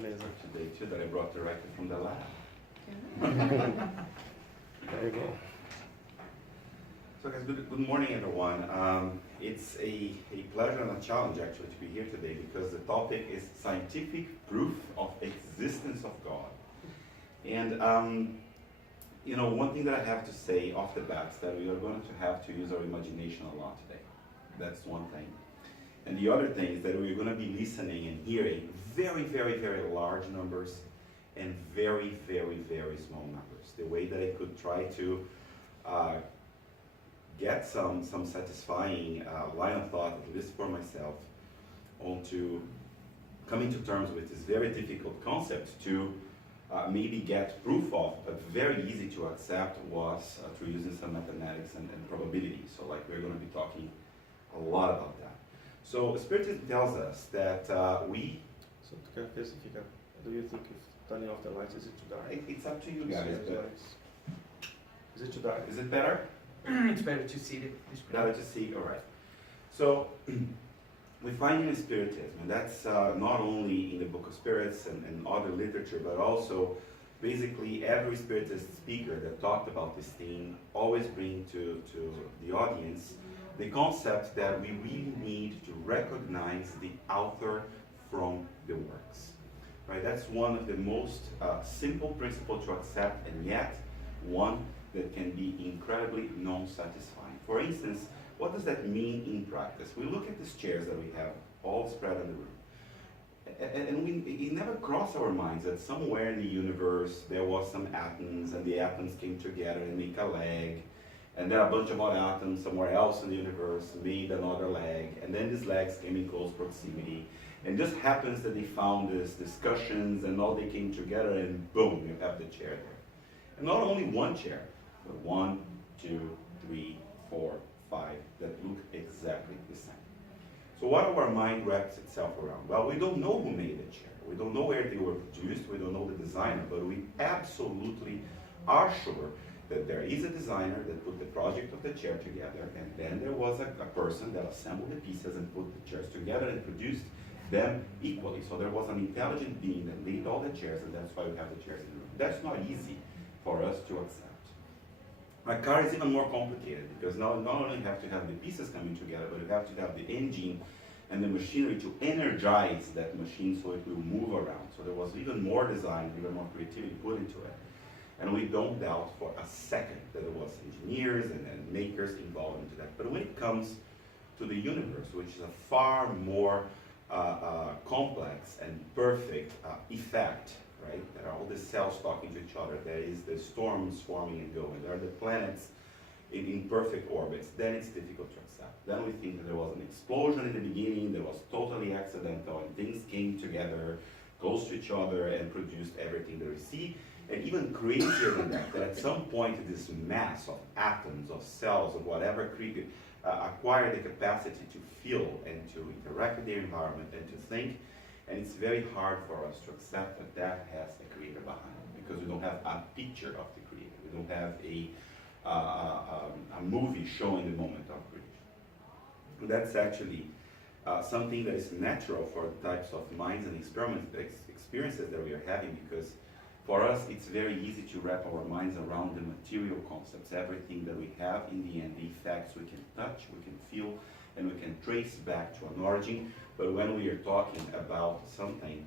Beleza. Today too that I brought directly from the lab. There you go. So guys, good morning everyone. It's a pleasure and a challenge actually to be here today because the topic is scientific proof of existence of God. And one thing that I have to say off the bat is that we are going to have to use our imagination a lot today. That's one thing. And the other thing is that we're going to be listening and hearing very, very, very large numbers and very, very, very small numbers. The way that I could try to get some satisfying line of thought, at least for myself, onto coming to terms with this very difficult concept to maybe get proof of, but very easy to accept was through using some mathematics and probability. So like we're going to be talking a lot about that. So Spiritist tells us that we... So tu quer ver se fica... Do you think if turning off the lights, is it too dark? It's up to you guys. Is it too dark? Is it better? It's better to see it. Better to see, all right. So we find in Spiritism, and that's not only in the Book of Spirits and other literature, but also basically every Spiritist speaker that talked about this theme always bring to the audience the concept that we really need to recognize the author from the works. Right? That's one of the most simple principles to accept, and yet one that can be incredibly non-satisfying. For instance, what does that mean in practice? We look at these chairs that we have all spread in the room, and it never crossed our minds that somewhere in the universe there was some atoms, and the atoms came together and make a leg, and then a bunch of other atoms somewhere else in the universe made another leg, and then these legs came in close proximity. And just happens that they found these discussions and all they came together and boom, you have the chair there. And not only one chair, but 1, 2, 3, 4, 5 that look exactly the same. So what our mind wraps itself around? Well, we don't know who made the chair. We don't know where they were produced. We don't know the designer, but we absolutely are sure that there is a designer that put the project of the chair together, and then there was a person that assembled the pieces and put the chairs together and produced them equally. So there was an intelligent being that made all the chairs, and that's why we have the chairs in the room. That's not easy for us to accept. A car is even more complicated because not only have to have the pieces coming together, but you have to have the engine and the machinery to energize that machine so it will move around. So there was even more design, even more creativity put into it. And we don't doubt for a second that there was engineers and makers involved into that. But when it comes to the universe, which is a far more complex and perfect effect, right? There are all the cells talking to each other. There is the storms forming and going. There are the planets in perfect orbits. Then it's difficult to accept. Then we think that there was an explosion in the beginning that was totally accidental and things came together close to each other and produced everything that we see. And even crazier than that, that at some point this mass of atoms, of cells, of whatever acquire the capacity to feel and to interact with their environment and to think. And it's very hard for us to accept that that has a creator behind it because we don't have a picture of the creator. We don't have a movie showing the moment of creation. That's actually something that is natural for the types of minds and experiences that we are having, because for us it's very easy to wrap our minds around the material concepts, everything that we have in the end, the effects we can touch, we can feel, and we can trace back to an origin. But when we are talking about something,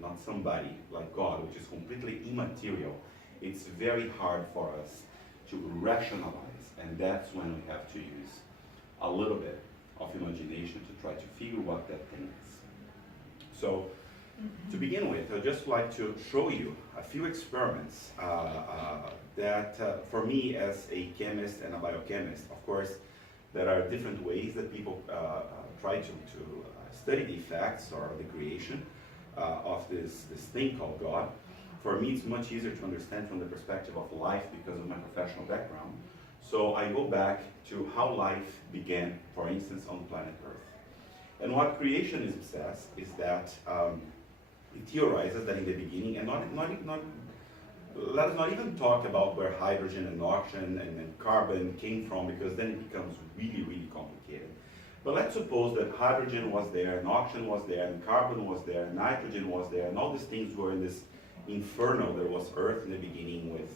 not somebody, like God, which is completely immaterial, it's very hard for us to rationalize, and that's when we have to use a little bit of imagination to try to figure what that thing is. So, to begin with, I'd just like to show you a few experiments that, for me as a chemist and a biochemist, of course, there are different ways that people try to study the effects or the creation of this thing called God. For me, it's much easier to understand from the perspective of life because of my professional background. So I go back to how life began, for instance, on planet Earth. And what creationism says is that it theorizes that in the beginning, and let us not even talk about where hydrogen and oxygen and carbon came from, because then it becomes really, really complicated. But let's suppose that hydrogen was there, and oxygen was there, and carbon was there, and nitrogen was there, and all these things were in this inferno. There was Earth in the beginning with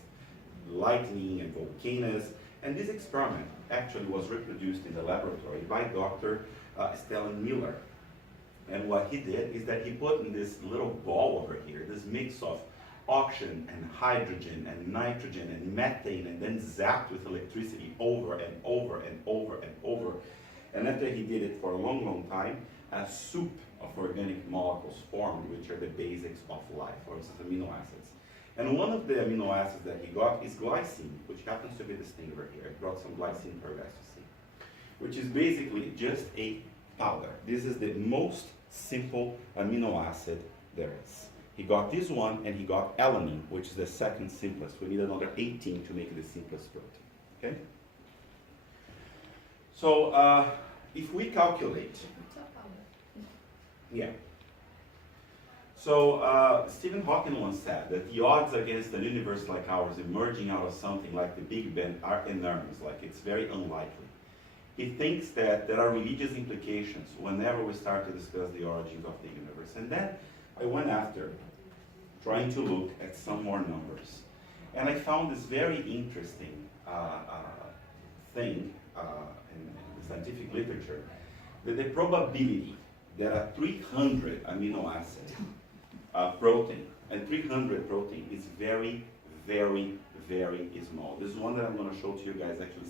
lightning and volcanoes. And this experiment actually was reproduced in the laboratory by Dr. Stellan Miller. And what he did is that he put in this little ball over here, this mix of oxygen and hydrogen and nitrogen and methane, and then zapped with electricity over and over and over and over. And after he did it for a long, long time, a soup of organic molecules formed, which are the basics of life, or it's amino acids. And one of the amino acids that he got is glycine, which happens to be this thing over here. I brought some glycine for you guys to see, which is basically just a powder. This is the most simple amino acid there is. He got this one, and he got alanine, which is the second simplest. We need another 18 to make it the simplest protein. Okay? So if we calculate, yeah. So Stephen Hawking once said that the odds against a universe like ours emerging out of something like the Big Bang are enormous, like it's very unlikely. He thinks that there are religious implications whenever we start to discuss the origins of the universe. And then I went after trying to look at some more numbers. And I found this very interesting thing in the scientific literature, that the probability that a 300 amino acid protein, and 300 protein is very, very, very small. This one that I'm going to show to you guys actually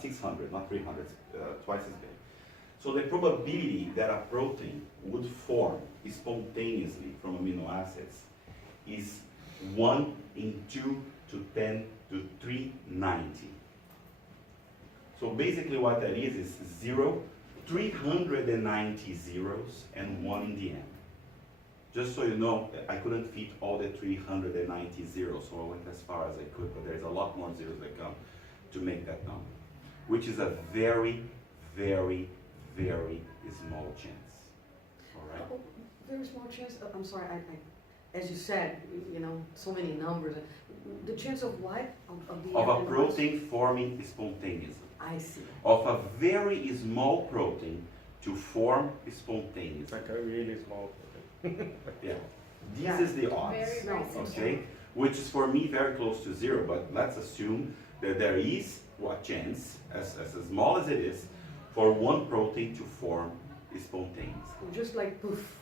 600, not 300, twice as big. So the probability that a protein would form spontaneously from amino acids is 1 in 2 to 10 to 390. So basically what that is 0, 390 zeros, and 1 in the end. Just so you know, I couldn't fit all the 390 zeros, so I went as far as I could, but there's a lot more zeros that come to make that number, which is a very, very, very small chance. All right? Oh, very small chance. I'm sorry. As you said, you know, so many numbers. The chance of what? Of a protein forming spontaneously. I see. Of a very small protein to form It's spontaneously. like a really small protein. Yeah. This Yeah. is the odds. Very, very simple. Okay? Which is for me very close to 0, but let's assume that there is a chance, as small as it is, for one protein to form spontaneously. Just like poof.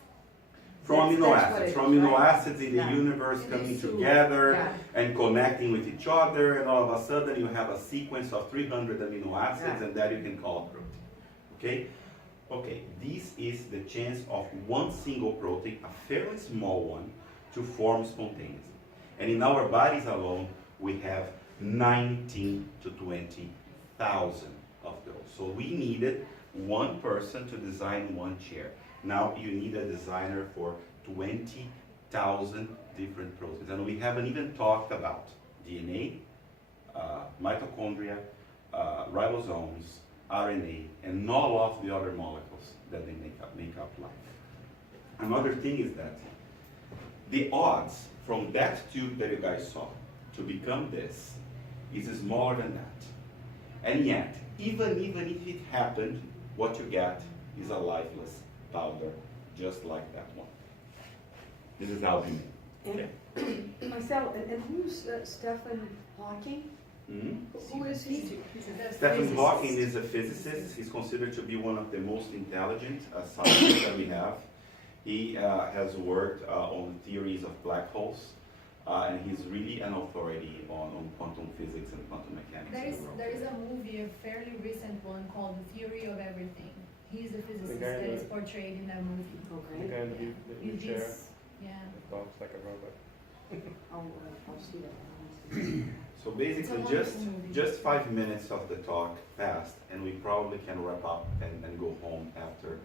From That's amino what acids, it from is, amino right? acids in the Yeah. universe In coming the soup. together Yeah. and connecting with each other, and all of a sudden you have a sequence of 300 amino acids, Yeah. and that you can call a protein. Okay? Okay, this is the chance of one single protein, a fairly small one, to form spontaneously. And in our bodies alone, we have 19 to 20,000 of those. So we needed one person to design one chair. Now you need a designer for 20,000 different proteins. And we haven't even talked about DNA, mitochondria, ribosomes, RNA, and all of the other molecules that they make up life. Another thing is that the odds from that tube that you guys saw to become this is smaller than that. And yet, even if it happened, what you get is a lifeless powder, just like that one. This is albumin. And Marcelo, and who's Stephen Hawking? Who is he? Stephen Hawking is a physicist. He's considered to be one of the most intelligent scientists that we have. He has worked on theories of black holes, and he's really an authority on quantum physics and quantum mechanics. There is a movie, a fairly recent one, called The Theory of Everything. He's the physicist guy that in is the- portrayed in that movie. The Okay. guy in the blue chair He's, yeah. that talks like a robot. I'll see that. So basically, It's a wonderful movie. just 5 minutes of the talk passed, and we probably can wrap up and go home after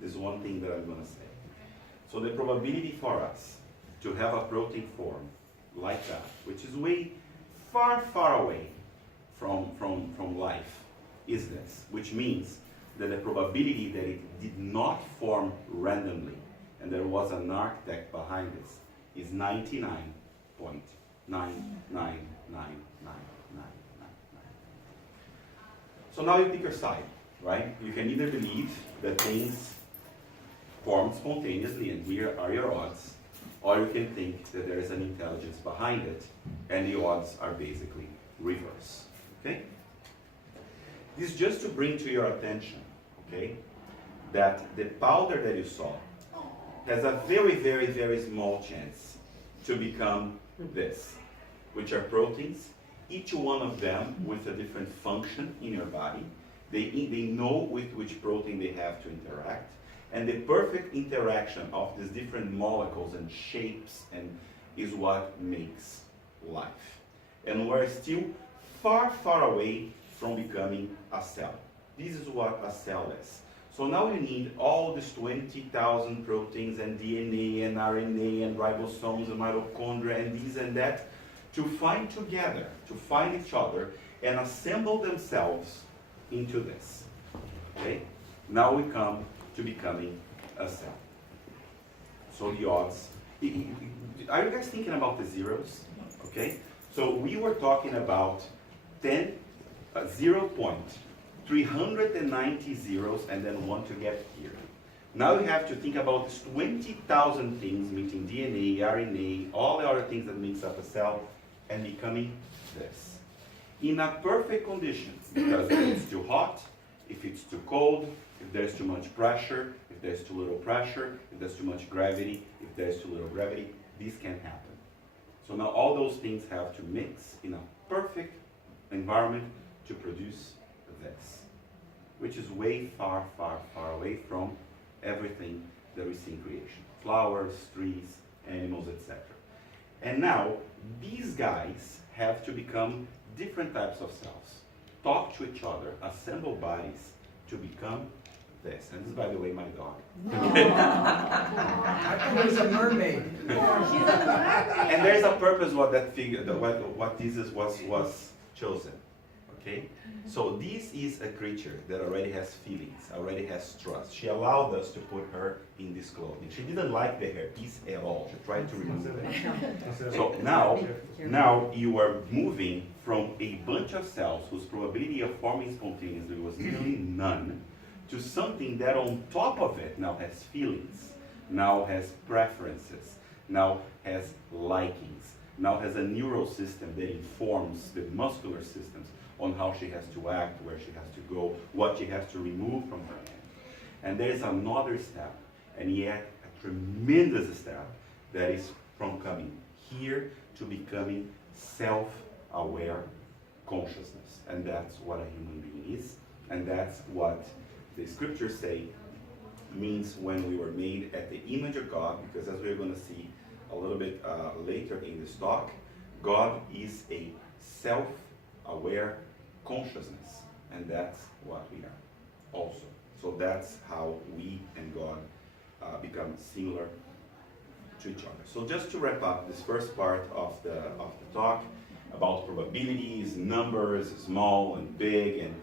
this one thing that I'm going to say. So the probability for us to have a protein form like that, which is way far, far away from life, is this, which means that the probability that it did not form randomly and there was an architect behind this is 99.9999999. So now you pick your side. right? You can either believe that things form spontaneously and here are your odds, or you can think that there is an intelligence behind it and the odds are basically reverse, okay? This is just to bring to your attention, okay, that the powder that you saw has a very, very, very small chance to become this, which are proteins, each one of them with a different function in your body. They know with which protein they have to interact, and the perfect interaction of these different molecules and shapes is what makes life. And we're still far, far away from becoming a cell. This is what a cell is. So now you need all these 20,000 proteins and DNA and RNA and ribosomes and mitochondria and this and that to find together, to find each other and assemble themselves into this. Okay? Now we come to becoming a cell. So the odds. Are you guys thinking about the zeros? Okay? So we were talking about 0.390 zeros and then 1 to get here. Now you have to think about these 20,000 things, meaning DNA, RNA, all the other things that makes up a cell, and becoming this. In a perfect condition, because if it's too hot, if it's too cold, if there's too much pressure, if there's too little pressure, if there's too much gravity, if there's too little gravity, this can happen. So now all those things have to mix in a perfect environment to produce this, which is way far, far, far away from everything that we see in creation. Flowers, trees, animals, etc. And now, these guys have to become different types of cells, talk to each other, assemble bodies to become this. And this is, by the way, my dog. I thought it was a mermaid. And there's a purpose what that figure, what this is was chosen. Okay? So this is a creature that already has feelings, already has trust. She allowed us to put her in this clothing. She didn't like the hairpiece at all. She tried to remove it. So now you are moving from a bunch of cells whose probability of forming spontaneously was nearly none to something that on top of it now has feelings, now has preferences, now has likings, now has a neural system that informs the muscular systems on how she has to act, where she has to go, what she has to remove from her hand. And there is another step, and yet a tremendous step, that is from coming here to becoming self-aware consciousness. And that's what a human being is, and that's what the scriptures say means when we were made at the image of God, because as we're going to see a little bit later in this talk, God is a self-aware consciousness, and that's what we are also. So that's how we and God become similar to each other. So just to wrap up this first part of the talk about probabilities, numbers, small and big, and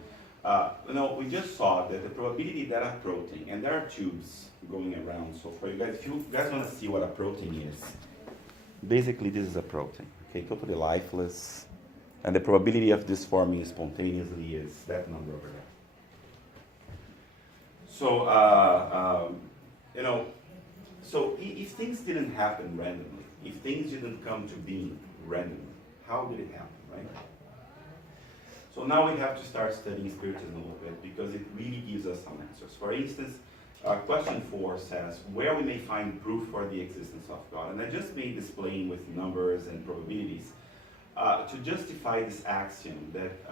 we just saw that the probability that a protein, and there are tubes going around, so for you guys, if you guys want to see what a protein is, basically this is a protein, okay, totally lifeless, and the probability of this forming spontaneously is that number over there. So, so if things didn't happen randomly, if things didn't come to being randomly, how did it happen, right? So now we have to start studying Spiritism a little bit because it really gives us some answers. For instance, question 4 says, where we may find proof for the existence of God. And I just made this plain with numbers and probabilities to justify this axiom that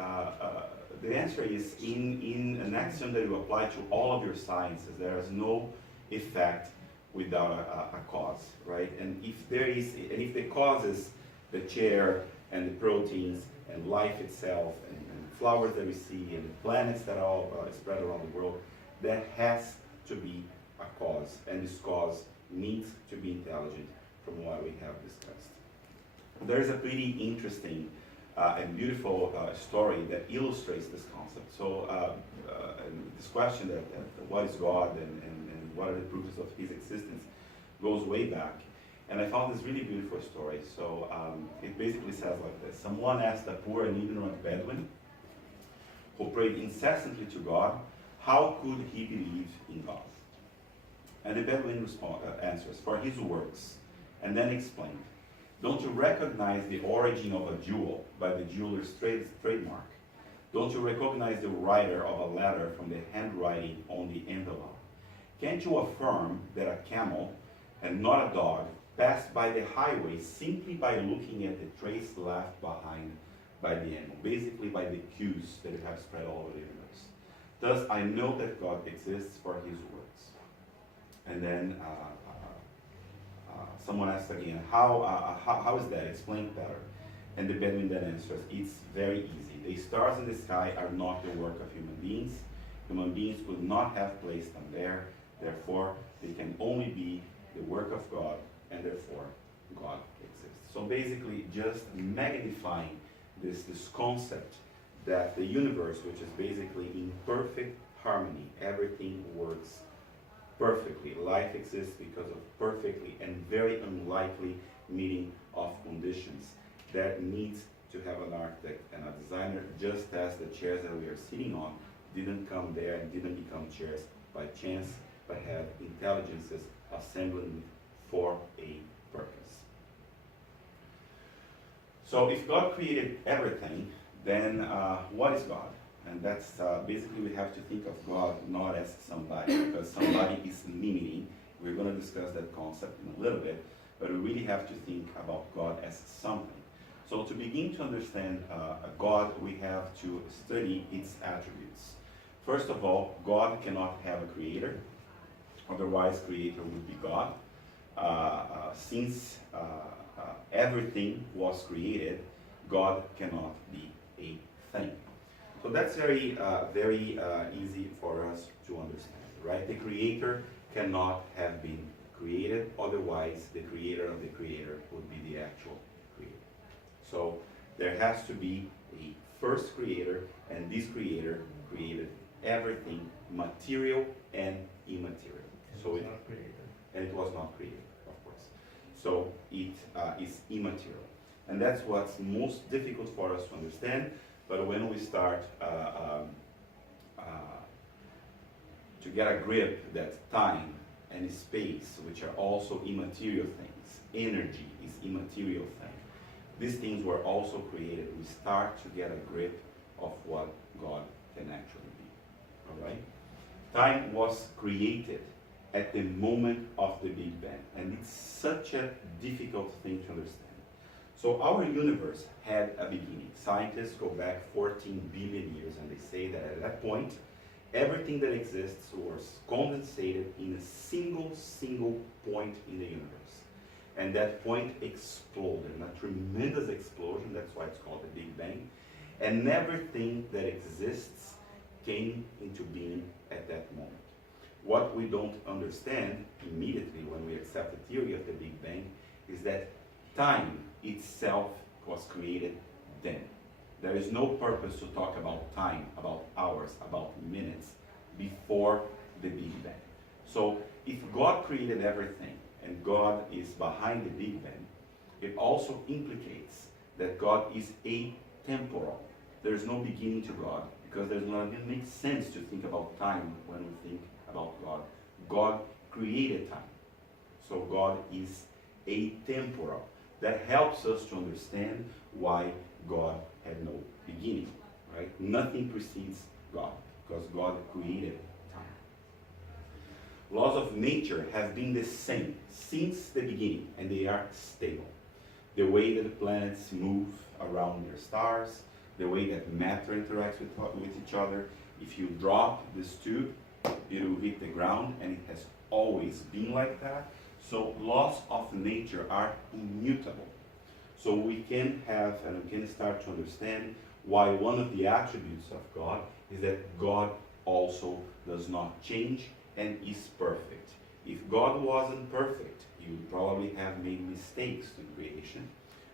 the answer is in an axiom that you apply to all of your sciences. There is no effect without a cause, right? And if if the cause is the chair and the proteins and life itself and flowers that we see and the planets that are all spread around the world, that has to be a cause, and this cause needs to be intelligent from what we have discussed. There is a pretty interesting and beautiful story that illustrates this concept. So this question that what is God and what are the proofs of his existence goes way back. And I found this really beautiful story. So it basically says like this. Someone asked a poor and ignorant Bedouin who prayed incessantly to God how could he believe in God? And the Bedouin answers, for his works, and then explained, don't you recognize the origin of a jewel by the jeweler's trademark? Don't you recognize the writer of a letter from the handwriting on the envelope? Can't you affirm that a camel, and not a dog, passed by the highway simply by looking at the trace left behind by the animal, basically by the cues that you have spread all over the universe? Thus, I know that God exists for his works. And then someone asked again, how is that? Explain better. And the Bedouin then answers, it's very easy. The stars in the sky are not the work of human beings. Human beings could not have placed them there. Therefore, they can only be the work of God, and therefore, God exists. So basically, just magnifying this concept that the universe, which is basically in perfect harmony, everything works perfectly. Life exists because of perfectly and very unlikely meeting of conditions that needs to have an architect and a designer, just as the chairs that we are sitting on didn't come there and didn't become chairs by chance, but had intelligences assembling for a purpose. So if God created everything, then what is God? And that's basically we have to think of God not as somebody, because somebody is limiting. We're going to discuss that concept in a little bit, but we really have to think about God as something. So to begin to understand God, we have to study its attributes. First of all, God cannot have a creator, otherwise creator would be God. Since everything was created, God cannot be a thing. So that's very easy for us to understand, right? The creator cannot have been created, otherwise the creator of the creator would be the actual creator. So there has to be a first creator, and this creator created everything, material and immaterial. So it was not created, of course. So it is immaterial. And that's what's most difficult for us to understand. But when we start to get a grip that time and space, which are also immaterial things, energy is immaterial thing, these things were also created. We start to get a grip of what God can actually be. All right? Time was created at the moment of the Big Bang, and it's such a difficult thing to understand. So our universe had a beginning. Scientists go back 14 billion years, and they say that at that point, everything that exists was condensated in a single point in the universe. And that point exploded, a tremendous explosion, that's why it's called the Big Bang. And everything that exists came into being at that moment. What we don't understand immediately when we accept the theory of the Big Bang is that time itself was created then. There is no purpose to talk about time, about hours, about minutes before the Big Bang. So if God created everything and God is behind the Big Bang, it also implicates that God is atemporal. There is no beginning to God, because it makes sense to think about time when we think about God. God created time. So God is atemporal. That helps us to understand why God had no beginning, right? Nothing precedes God, because God created time. Laws of nature have been the same since the beginning, and they are stable. The way that the planets move around their stars, the way that matter interacts with each other. If you drop this tube, it will hit the ground, and it has always been like that. So laws of nature are immutable. So we can have, and we can start to understand why one of the attributes of God is that God also does not change and is perfect. If God wasn't perfect, He would probably have made mistakes in creation.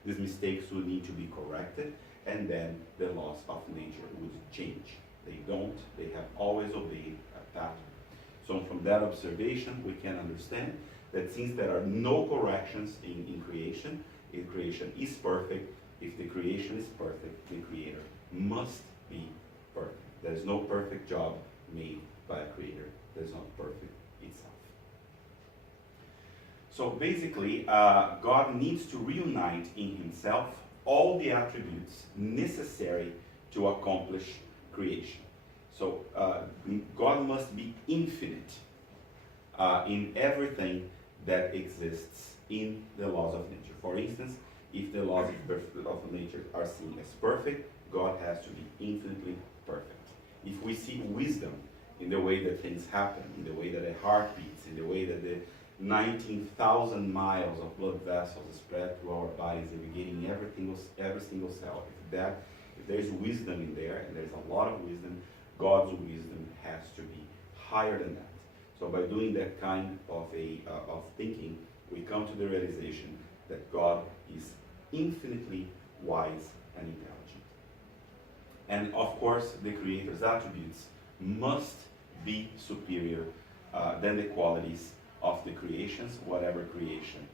These mistakes would need to be corrected, and then the laws of nature would change. They don't. They have always obeyed a pattern. So from that observation, we can understand that since there are no corrections in creation, if creation is perfect, if the creation is perfect, the creator must be perfect. There is no perfect job made by a creator that is not perfect itself. So basically, God needs to reunite in himself all the attributes necessary to accomplish creation. So God must be infinite in everything that exists in the laws of nature. For instance, if the laws of nature are seen as perfect, God has to be infinitely perfect. If we see wisdom in the way that things happen, in the way that a heart beats, in the way that the 19,000 miles of blood vessels spread through our bodies, irrigating every single cell, if there's wisdom in there, and there's a lot of wisdom, God's wisdom has to be higher than that. So by doing that kind of thinking, we come to the realization that God is infinitely wise and intelligent. And of course, the Creator's attributes must be superior than the qualities of the creations, whatever creation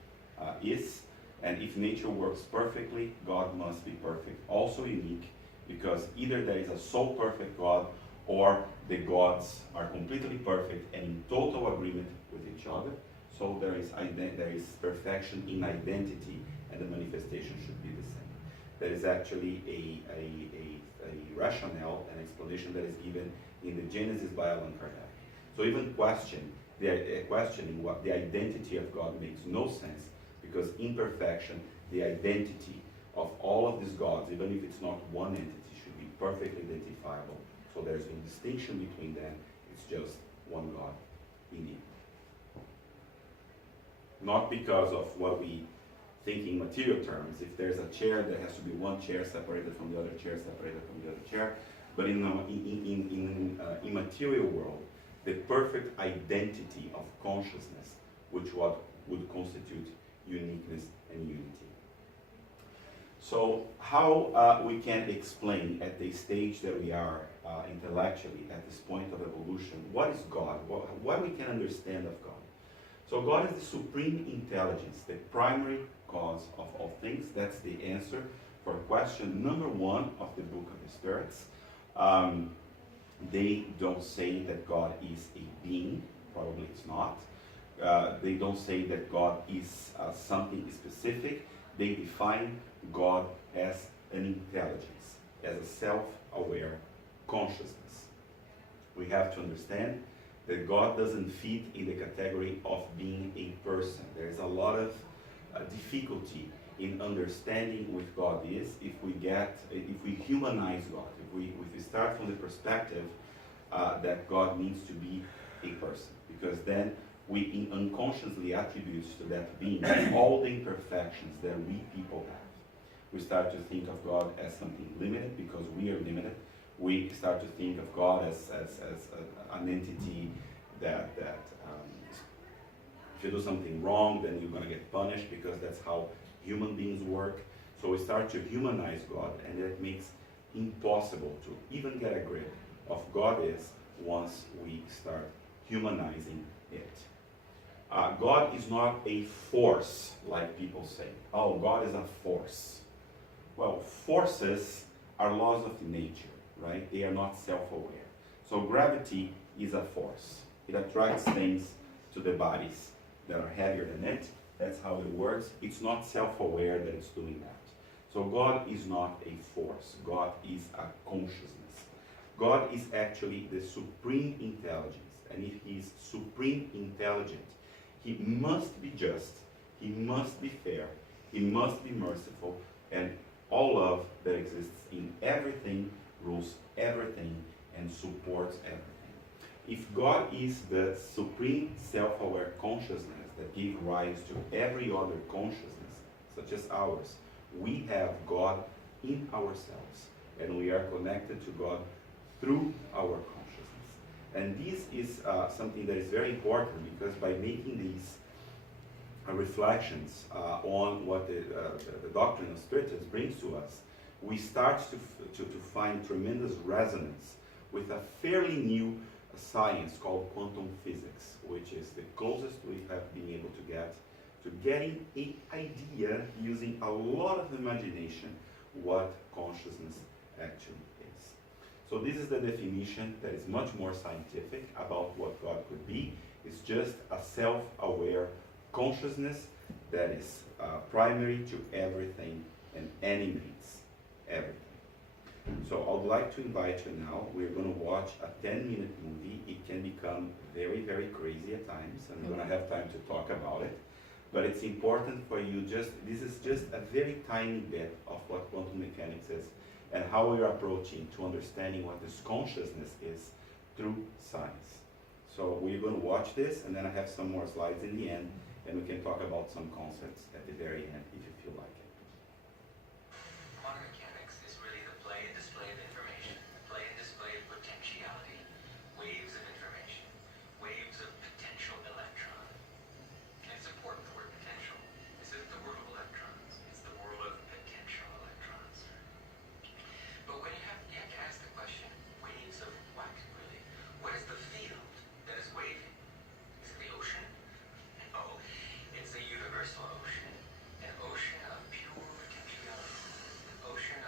is. And if nature works perfectly, God must be perfect. Also unique, because either there is a sole perfect God, or the gods are completely perfect and in total agreement with each other. So there is perfection in identity, and the manifestation should be the same. There is actually a rationale, an explanation that is given in the Genesis by Allan Kardec. So even questioning what the identity of God makes no sense, because in perfection, the identity of all of these gods, even if it's not one entity, should be perfectly identifiable. So there's no distinction between them. It's just one God in it. Not because of what we think in material terms. If there's a chair, there has to be one chair separated from the other chair, separated from the other chair. But in immaterial world, the perfect identity of consciousness, which what would constitute uniqueness and unity. So how we can explain at the stage that we are intellectually, at this point of evolution, what is God? What we can understand of God? So God is the supreme intelligence, the primary cause of all things. That's the answer for question number 1 of the Book of the Spirits. They don't say that God is a being. Probably it's not. They don't say that God is something specific. They define God as an intelligence, as a self-aware consciousness. We have to understand that God doesn't fit in the category of being a person. There's a lot of difficulty in understanding what God is if we humanize God, if we start from the perspective that God needs to be a person, because then we unconsciously attribute to that being all the imperfections that we people have. We start to think of God as something limited because we are limited. We start to think of God as an entity that if you do something wrong, then you're going to get punished, because that's how human beings work. So we start to humanize God, and it makes impossible to even get a grip of God is once we start humanizing it. God is not a force, like people say. Oh, God is a force. Well, forces are laws of nature, right? They are not self-aware. So gravity is a force. It attracts things to the bodies that are heavier than it. That's how it works. It's not self-aware that it's doing that. So God is not a force. God is a consciousness. God is actually the supreme intelligence. And if he is supreme intelligent, he must be just, he must be fair, he must be merciful, and all love that exists in everything rules everything and supports everything. If God is the supreme self-aware consciousness that gives rise to every other consciousness, such as ours, we have God in ourselves, and we are connected to God through our consciousness. And this is something that is very important, because by making these reflections on what the doctrine of Spiritism brings to us, we start to find tremendous resonance with a fairly new science called quantum physics, which is the closest we have been able to get to getting an idea, using a lot of imagination, what consciousness actually is. So this is the definition that is much more scientific about what God could be. It's just a self-aware consciousness that is primary to everything and any means, everything. So I would like to invite you now, we're going to watch a 10-minute movie. It can become very, very crazy at times, and we're going to have time to talk about it. But it's important for you, this is just a very tiny bit of what quantum mechanics is and how we're approaching to understanding what this consciousness is through science. So we're going to watch this, and then I have some more slides in the end, and we can talk about some concepts at the very end if you feel like it. Quantum mechanics is really the play and display of information, play and display of potentiality, waves of information, waves of potential electron. And it's important, the word potential. This isn't the world of electrons, it's the world of potential electrons. But when you have to ask the question, waves of what, really? What is the field that is waving? Is it the ocean? No, it's a universal ocean, an ocean of pure potentiality, an ocean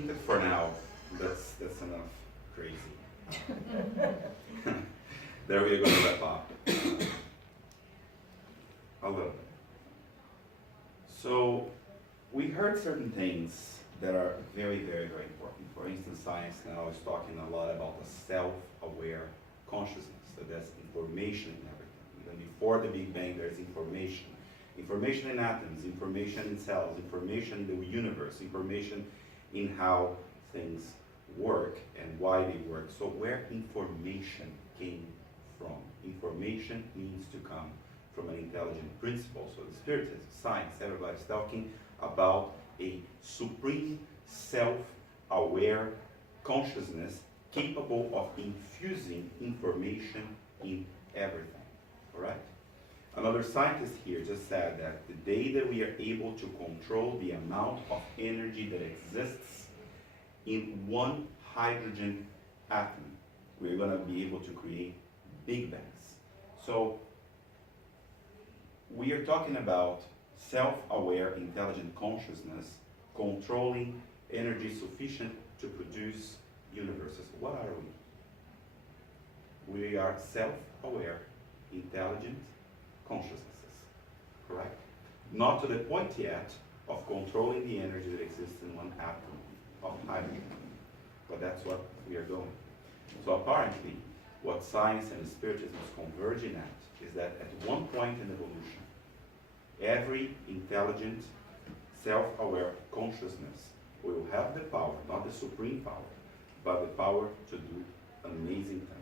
think that for now, that's enough crazy. There we are going to wrap up. A little bit. So, we heard certain things that are very, very, very important. For instance, science now is talking a lot about the self-aware consciousness, that there's information in everything. Even before the Big Bang, there's information. Information in atoms, information in cells, information in the universe, information in how things work and why they work. So where information came from. Information means to come from an intelligent principle. So the Spiritist, science, everybody's talking about a supreme self-aware consciousness capable of infusing information in everything. All right? Another scientist here just said that the day that we are able to control the amount of energy that exists in one hydrogen atom, we're going to be able to create big bangs. So we are talking about self-aware intelligent consciousness controlling energy sufficient to produce universes. What are we? We are self-aware intelligent consciousnesses, correct? Not to the point yet of controlling the energy that exists in one atom of hydrogen, but that's what we are doing. So apparently, what science and Spiritism is converging at is that at one point in evolution, every intelligent, self-aware consciousness will have the power, not the supreme power, but the power to do amazing things.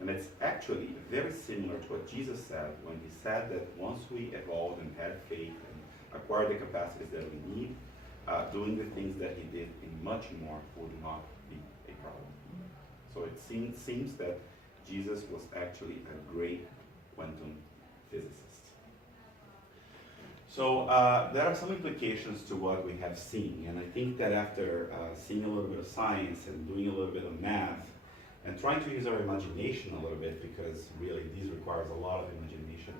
And it's actually very similar to what Jesus said when he said that once we evolved and had faith and acquired the capacities that we need, doing the things that he did and much more would not be a problem. So it seems that Jesus was actually a great quantum physicist. So there are some implications to what we have seen, and I think that after seeing a little bit of science and doing a little bit of math and trying to use our imagination a little bit, because really this requires a lot of imagination,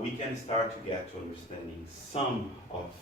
we can start to get to understanding some of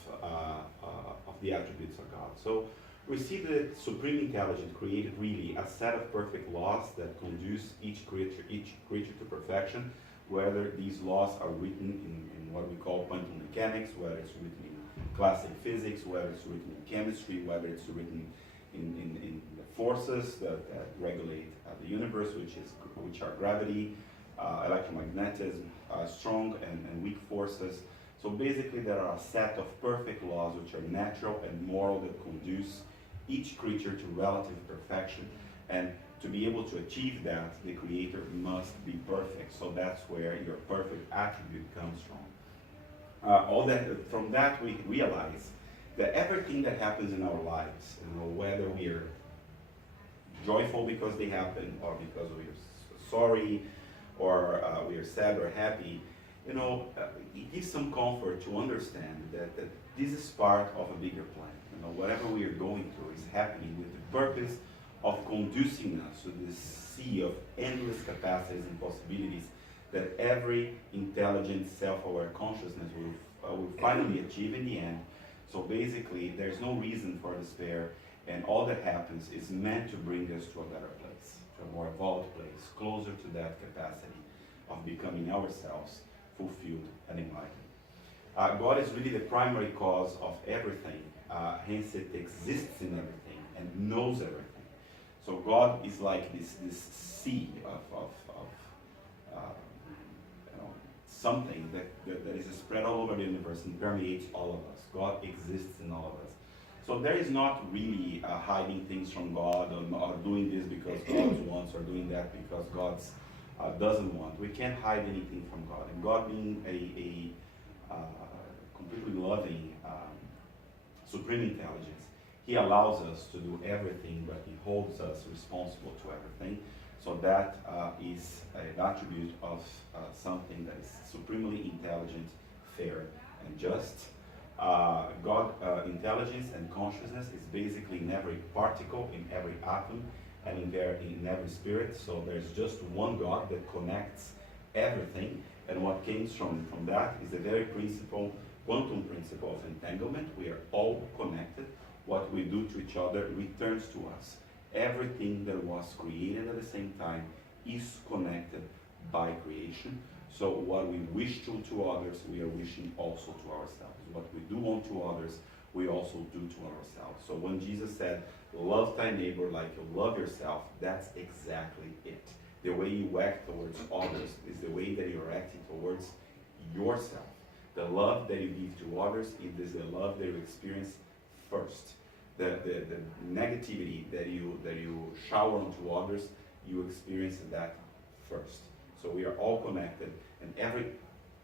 the attributes of God. So we see that Supreme Intelligence created really a set of perfect laws that conduce each creature to perfection, whether these laws are written in what we call quantum mechanics, whether it's written in classic physics, whether it's written in chemistry, whether it's written in the forces that regulate the universe, which are gravity, electromagnetism, strong and weak forces. So basically there are a set of perfect laws which are natural and moral that conduce each creature to relative perfection. And to be able to achieve that, the Creator must be perfect. So that's where your perfect attribute comes from. From that we realize that everything that happens in our lives, whether we are joyful because they happen, or because we are sorry, or we are sad or happy, it gives some comfort to understand that this is part of a bigger plan. Whatever we are going through is happening with the purpose of conducing us to this sea of endless capacities and possibilities that every intelligent, self-aware consciousness will finally achieve in the end. So basically, there's no reason for despair, and all that happens is meant to bring us to a better place, to a more evolved place, closer to that capacity of becoming ourselves fulfilled and enlightened. God is really the primary cause of everything, hence it exists in everything and knows everything. So God is like this sea of something that is spread all over the universe and permeates all of us. God exists in all of us. So there is not really hiding things from God, or doing this because God wants, or doing that because God doesn't want. We can't hide anything from God. And God, being a completely loving, supreme intelligence, He allows us to do everything, but He holds us responsible to everything. So that is an attribute of something that is supremely intelligent, fair, and just. God, intelligence and consciousness is basically in every particle, in every atom, and in every spirit. So there's just one God that connects everything. And what comes from that is the very principle, quantum principle of entanglement. We are all connected. what we do to each other returns to us. Everything that was created at the same time is connected by creation. So what we wish to others, we are wishing also to ourselves. What we do unto others, we also do to ourselves. So when Jesus said, love thy neighbor like you love yourself, that's exactly it. The way you act towards others is the way that you're acting towards yourself. The love that you give to others, it is the love that you experience first. The negativity that you shower onto others, you experience that first. So we are all connected, and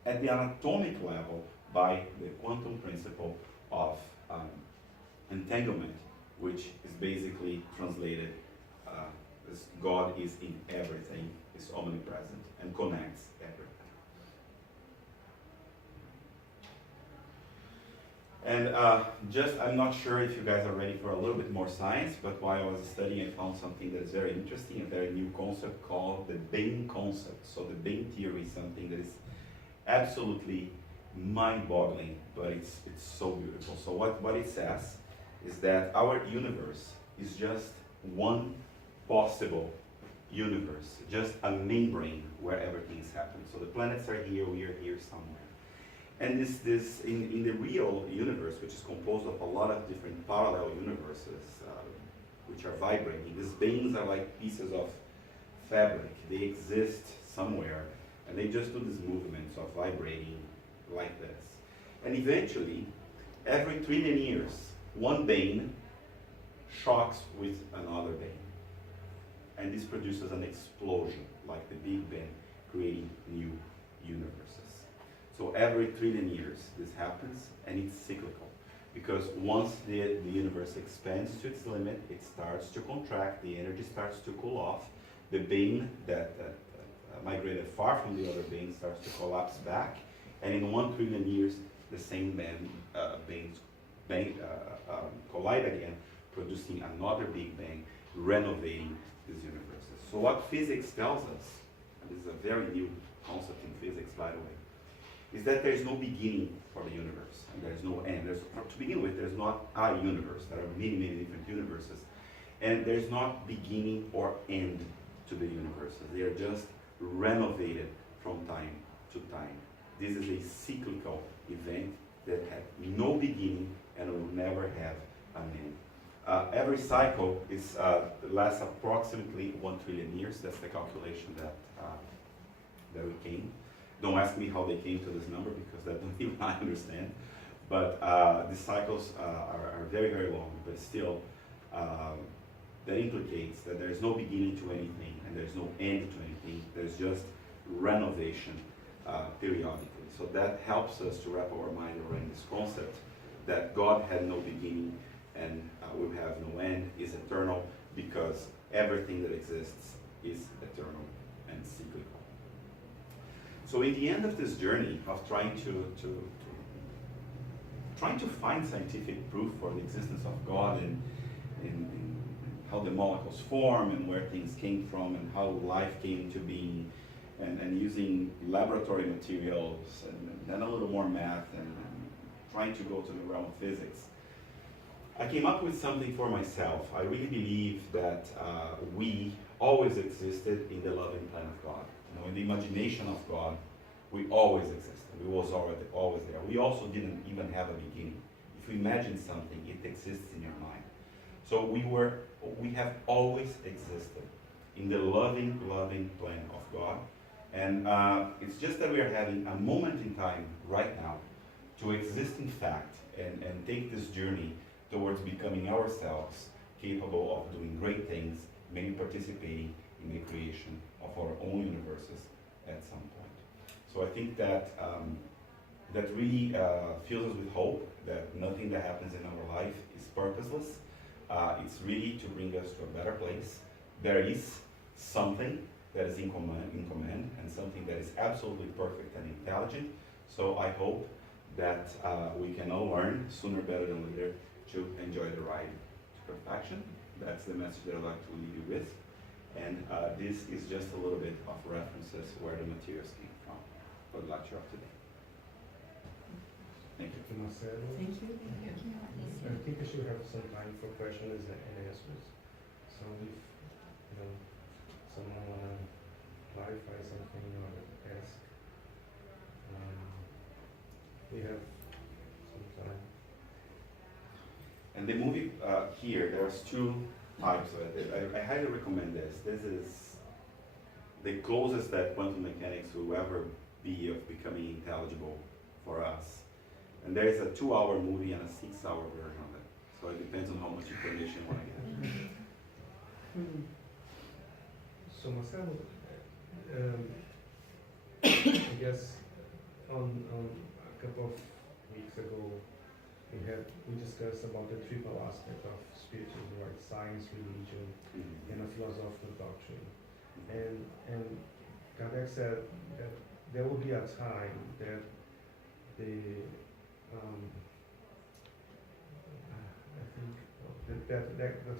at the anatomic level, by the quantum principle of entanglement, which is basically translated as God is in everything, is omnipresent, and connects everything. And I'm not sure if you guys are ready for a little bit more science, but while I was studying, I found something that is very interesting, a very new concept called the Baton Concept. So the Baton theory is something that is absolutely mind-boggling, but it's so beautiful. So what it says is that our universe is just one possible universe, just a membrane where everything is happening. So the planets are here, we are here somewhere. And this in the real universe, which is composed of a lot of different parallel universes, which are vibrating, these beings are like pieces of fabric. They exist somewhere, and they just do these movements of vibrating like this. And eventually, every 1 trillion years, one being shocks with another being. And this produces an explosion, like the Big Bang, creating new universes. So every 1 trillion years this happens, and it's cyclical. Because once the universe expands to its limit, it starts to contract, the energy starts to cool off, the being that migrated far from the other being starts to collapse back, and in 1 trillion years, the same beings collide again, producing another Big Bang, renovating these universes. So what physics tells us, and this is a very new concept in physics, by the way, is that there is no beginning for the universe, and there is no end. To begin with, there's not a universe. There are many, many different universes, and there's not beginning or end to the universes. They are just renovated from time to time. This is a cyclical event that had no beginning and will never have an end. Every cycle lasts approximately 1 trillion years. That's the calculation that we came. Don't ask me how they came to this number, because that don't even I understand. But the cycles are very, very long, but still that implicates that there is no beginning to anything and there's no end to anything. There's just renovation periodically. So that helps us to wrap our mind around this concept that God had no beginning and will have no end, is eternal, because everything that exists is eternal and cyclical. So in the end of this journey of trying to find scientific proof for the existence of God and how the molecules form and where things came from and how life came to be, and using laboratory materials and then a little more math and trying to go to the realm of physics, I came up with something for myself. I really believe that we always existed in the loving plan of God. In the imagination of God, we always existed. We was always there. We also didn't even have a beginning. If you imagine something, it exists in your mind. So we have always existed in the loving plan of God. And it's just that we are having a moment in time right now to exist in fact and take this journey towards becoming ourselves capable of doing great things, maybe participating in the creation of our own universes at some point. So I think that that really fills us with hope that nothing that happens in our life is purposeless. It's really to bring us to a better place. There is something that is in command and something that is absolutely perfect and intelligent. So I hope that we can all learn sooner better than later to enjoy the ride to perfection. That's the message that I'd like to leave you with. And this is just a little bit of references where the materials came from for the lecture of today. Thank you. to Marcelo. Thank you. I think we should have some time for questions and answers. So if someone wanna clarify something or ask, we have some time. And the movie here, there's two types of it. I highly recommend this. This is the closest that quantum mechanics will ever be of becoming intelligible for us. And there is a 2-hour movie and a 6-hour version of it. So it depends on how much information you want to get. So Marcelo, I guess on a couple of weeks ago, we discussed about the triple aspect of spiritism, right? Science, religion, and a philosophical doctrine. And Kardec said that there will be a time that I think that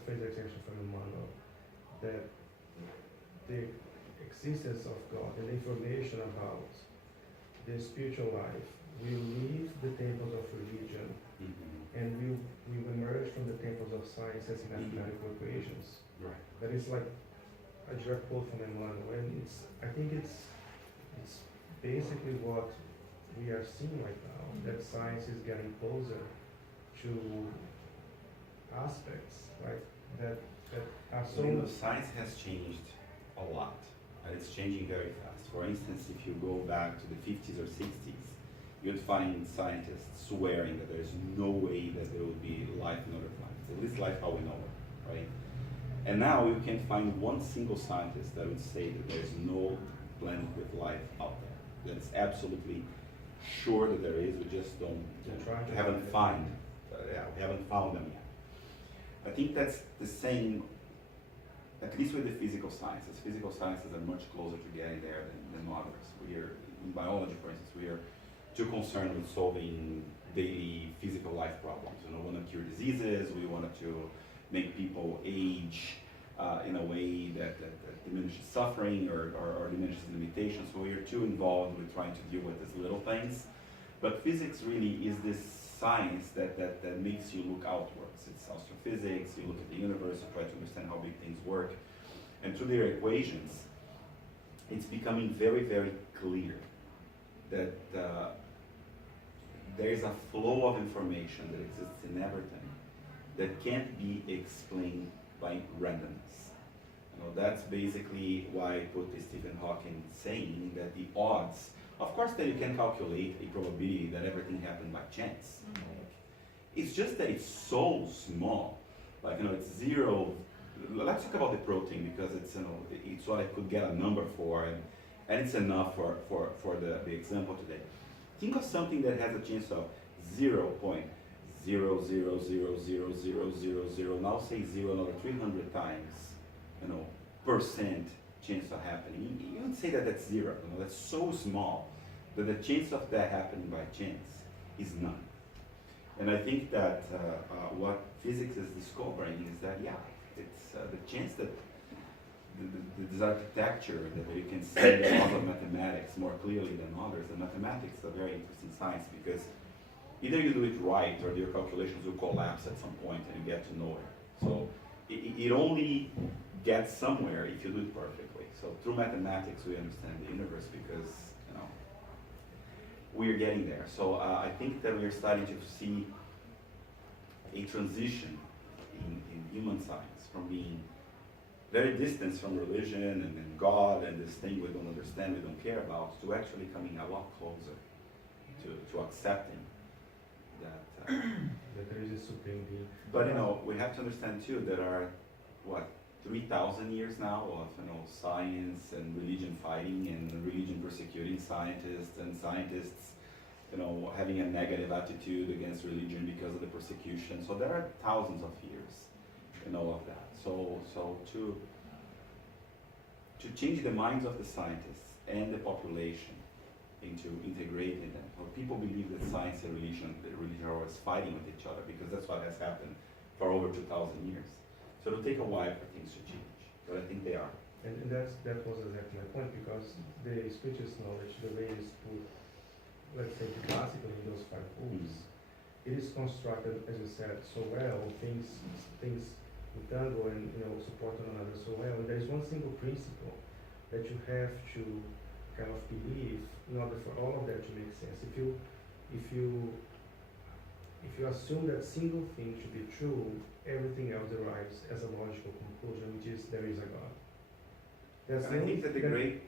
phrase is actually from Emmanuel, that the existence of God and information about the spiritual life will leave the temples of religion and will emerge from the temples of science as mathematical equations. Right. That is like a direct quote from Emmanuel, and I think it's basically what we are seeing right now, that science is getting closer to aspects, right, that are so... Science has changed a lot, and it's changing very fast. For instance, if you go back to the 50s or 60s, you'd find scientists swearing that there's no way that there would be life in other planets, at least life how we know it, right? And now you can find one single scientist that would say that there's no planet with life out there. That's absolutely sure that there is. We just we haven't found them yet. I think that's the same, at least with the physical sciences. Physical sciences are much closer to getting there than others. We are, in biology, for instance, we are too concerned with solving daily physical life problems. We want to cure diseases. We wanted to make people age in a way that diminishes suffering or diminishes limitations. So we are too involved with trying to deal with these little things. But physics really is this science that makes you look outwards. It's astrophysics. You look at the universe, you try to understand how big things work. And through their equations, it's becoming very, very clear that there is a flow of information that exists in everything that can't be explained by randomness. That's basically why I put the Stephen Hawking saying that the odds, of course that you can calculate a probability that everything happened by chance. It's just that it's so small. It's zero. Let's talk about the protein because it's what I could get a number for, and it's enough for the example today. Think of something that has a chance of 0.0000000, now say 0 another 300 times, percent chance of happening. You would say that that's 0. That's so small that the chance of that happening by chance is none. And I think that what physics is discovering is that, it's the chance that this architecture that you can see the laws of mathematics more clearly than others. And mathematics is a very interesting science because either you do it right or your calculations will collapse at some point and you get to nowhere. So it only gets somewhere if you do it perfectly. So through mathematics we understand the universe because we're getting there. So I think that we're starting to see a transition in human science from being very distant from religion and God and this thing we don't understand, we don't care about, to actually coming a lot closer to accepting that. That there is a supreme being. But we have to understand too that are 3,000 years now of science and religion fighting and religion persecuting scientists and scientists having a negative attitude against religion because of the persecution. So there are thousands of years of that. So to change the minds of the scientists and the population into integrating them. People believe that science and religion are always fighting with each other because that's what has happened for over 2,000 years. So it'll take a while for things to change, but I think they are. And that was exactly my point, because the Spiritist knowledge, the way it's put let's say, classically in those five books, it is constructed, as you said, so well, things in tango and, support one another so well. And there is one single principle that you have to kind of believe in order for all of that to make sense. If you assume that single thing to be true, everything else derives as a logical conclusion, which is there is a God. That's And I think that the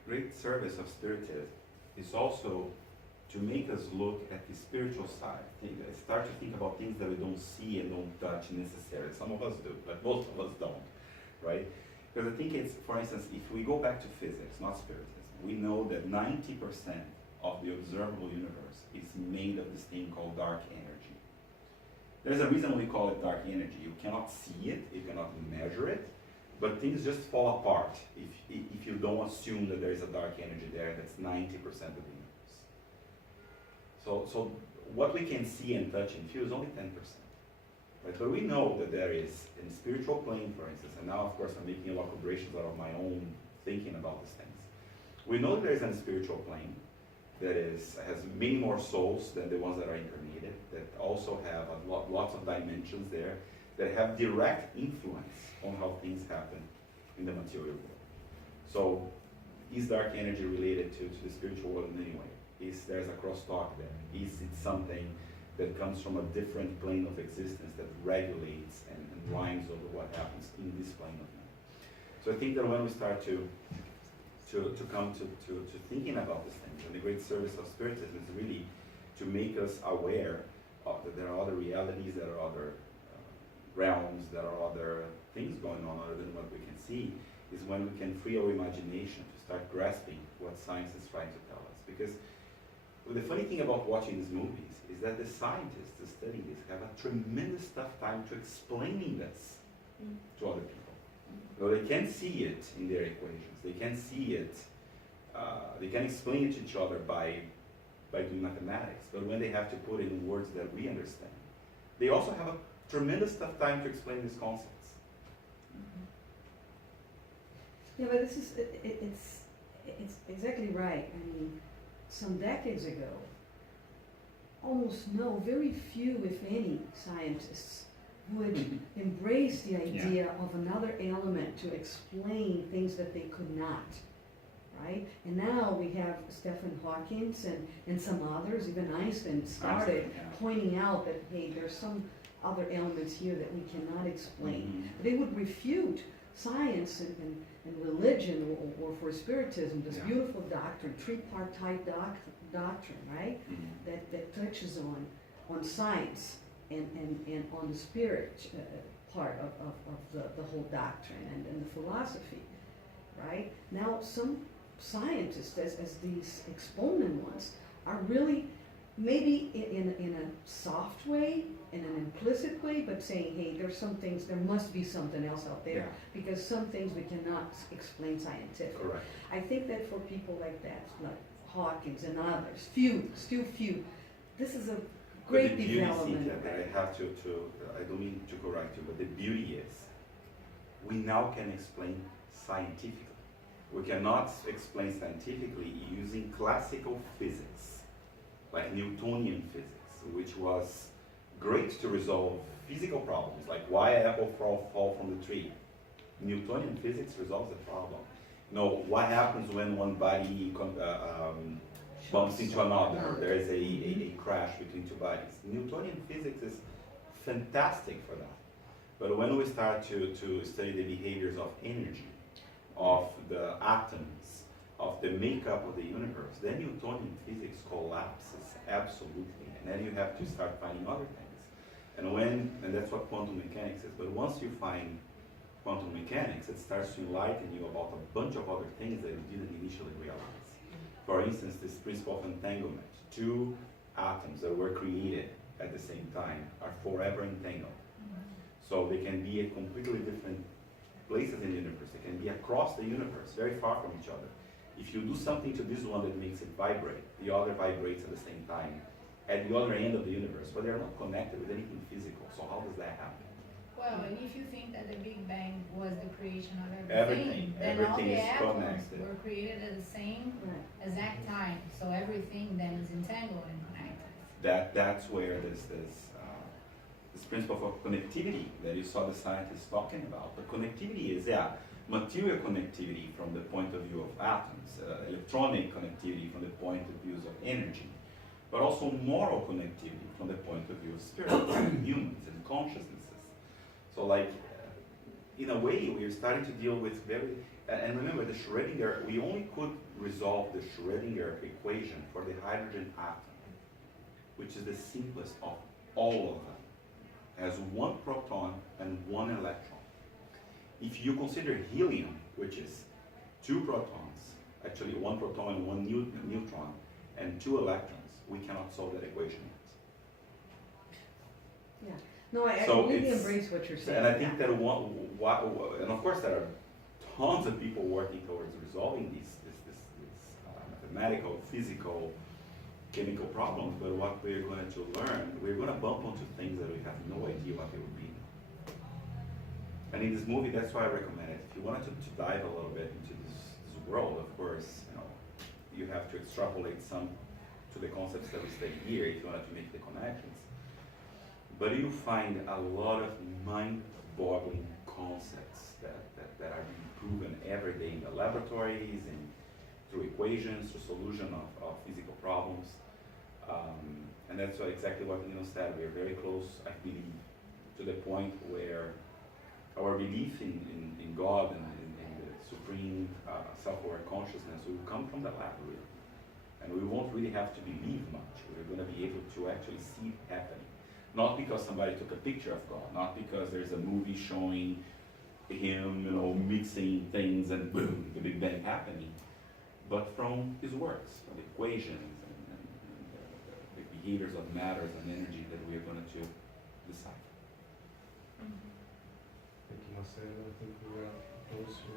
great service of Spiritism is also to make us look at the spiritual side. Start to think about things that we don't see and don't touch necessarily. Some of us do, but most of us don't, right? Because I think it's, for instance, if we go back to physics, not Spiritism, we know that 90% of the observable universe is made of this thing called dark energy. There's a reason we call it dark energy. You cannot see it, you cannot measure it, but things just fall apart if you don't assume that there is a dark energy there that's 90% of the universe. So what we can see and touch and feel is only 10%. Right? But we know that there is, in the spiritual plane, for instance, and now of course I'm making elucubrations out of my own thinking about these things. We know that there is a spiritual plane that has many more souls than the ones that are incarnated, that also have lots of dimensions there, that have direct influence on how things happen in the material world. So is dark energy related to the spiritual world in any way? Is there's a crosstalk there? Is it something that comes from a different plane of existence that regulates and rhymes over what happens in this plane of man? So I think that when we start to come to thinking about these things, and the great service of Spiritism is really to make us aware that there are other realities, there are other realms, there are other things going on other than what we can see, is when we can free our imagination to start grasping what science is trying to tell us. Because the funny thing about watching these movies is that the scientists who study this have a tremendous tough time to explaining this to other people. So they can see it in their equations, they can see it, they can explain it to each other by doing mathematics, but when they have to put it in words that we understand, they also have a tremendous tough time to explain these concepts. Yeah, but this is, it's exactly right. I mean, some decades ago, almost very few, if any, scientists would embrace the idea of another element to explain things that they could not, right? And now we have Stephen Hawking and some others, even Einstein started pointing out that, hey, there's some other elements here that we cannot explain. They would refute science and religion, or for Spiritism, this beautiful doctrine, tripartite doctrine, right? That touches on science and on the spirit part of the whole doctrine and the philosophy, right? Now some scientists, as these exponent ones, are really maybe in a soft way, in an implicit way, but saying, hey, there's some things, there must be something else out there, because some things we cannot explain scientifically. Correct. I think that for people like that, like Hawkins and others, still few, this is a great development. That I have to, I don't mean to correct you, but the beauty is, we now can explain scientifically. We cannot explain scientifically using classical physics, like Newtonian physics, which was great to resolve physical problems, like why an apple fall from the tree. Newtonian physics resolves the problem. You know, what happens when one body bumps into another, there is a crash between two bodies. Newtonian physics is fantastic for that. But when we start to study the behaviors of energy, of the atoms, of the makeup of the universe, then Newtonian physics collapses absolutely, and then you have to start finding other things. And that's what quantum mechanics is. But once you find quantum mechanics, it starts to enlighten you about a bunch of other things that you didn't initially realize. For instance, this principle of entanglement. Two atoms that were created at the same time are forever entangled. So they can be at completely different places in the universe. They can be across the universe, very far from each other. If you do something to this one that makes it vibrate, the other vibrates at the same time at the other end of the universe, but they're not connected with anything physical. So how does that happen? Well, and if you think that the Big Bang was the creation of Everything- then all everything the is atoms connected. were created at the same Right. exact time, so everything then is entangled and connected. That's where this principle of connectivity that you saw the scientists talking about. The connectivity is material connectivity from the point of view of atoms, electronic connectivity from the point of view of energy, but also moral connectivity from the point of view of spirits and humans and consciousnesses. So like, in a way, we are starting to deal with and remember the Schrödinger, we only could resolve the Schrödinger equation for the hydrogen atom, which is the simplest of all of them. It has one proton and one electron. If you consider helium, which is 2 protons, actually 1 proton and 1 neutron, and 2 electrons, we cannot solve that equation yet. Yeah. No, I So completely it's- embrace what you're saying. And I think that and of course there are tons of people working towards resolving these mathematical, physical, chemical problems, but what we're going to learn, we're going to bump onto things that we have no idea what they would be. And in this movie, that's why I recommend it. If you wanted to dive a little bit into this world, of course, you have to extrapolate some to the concepts that we study here if you wanted to make the connections. But you find a lot of mind-boggling concepts that are being proven every day in the laboratories and through equations, through solution of physical problems. And that's exactly what Nino said. We are very close, I believe, to the point where our belief in God and in the supreme self-aware consciousness will come from the lab, really. And we won't really have to believe much. We're going to be able to actually see it happening. Not because somebody took a picture of God, not because there's a movie showing him, mixing things and boom, the Big Bang happening, but from his works, from the equations and the behaviors of matters and energy that we are going to decipher. Thank you, Marcelo. I think we are close to